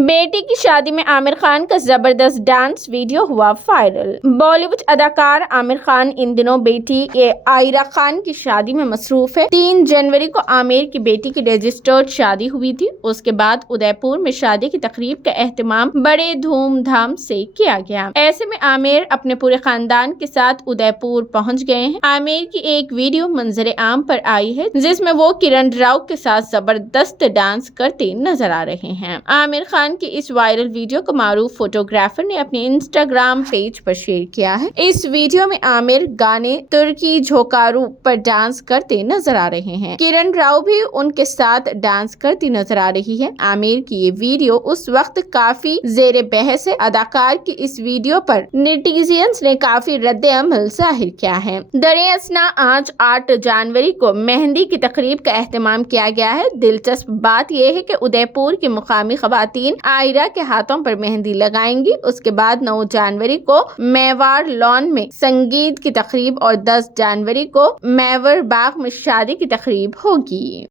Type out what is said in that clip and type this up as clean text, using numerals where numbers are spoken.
बेटी की शादी में आमिर खान का जबरदस्त डांस वीडियो हुआ वायरल। बॉलीवुड अदाकार आमिर खान इन दिनों बेटी आयरा खान की शादी में मसरूफ है। 3 जनवरी को आमिर की बेटी की रजिस्टर्ड शादी हुई थी। उसके बाद उदयपुर में शादी की तकरीब का एहतमाम बड़े धूमधाम से किया गया। ऐसे में आमिर अपने पूरे खानदान के साथ उदयपुर पहुंच गए हैं। आमिर की एक वीडियो मंजर आम पर आई है जिसमें वो किरण राव के साथ जबरदस्त डांस करते नजर आ रहे हैं। आमिर खान की इस वायरल वीडियो को मारूफ फोटोग्राफर ने अपने इंस्टाग्राम पेज पर शेयर किया है। इस वीडियो में आमिर गाने तुर्की झोकारू पर डांस करते नजर आ रहे हैं। किरण राव भी उनके साथ डांस करती नजर आ रही है। आमिर की ये वीडियो उस वक्त काफी जेर बहस है। अदाकार की इस वीडियो पर नेटिजन्स ने काफी रद्द-ए-अमल जाहिर किया है। दरअसल आज 8 जनवरी को मेहंदी की तकरीब का एहतमाम किया गया है। दिलचस्प बात यह है कि उदयपुर की मुकामी खवातीन आयरा के हाथों पर मेहंदी लगाएंगी। उसके बाद 9 जनवरी को मेवाड़ लॉन में संगीत की तकरीब और 10 जनवरी को मेवर बाग में शादी की तकरीब होगी।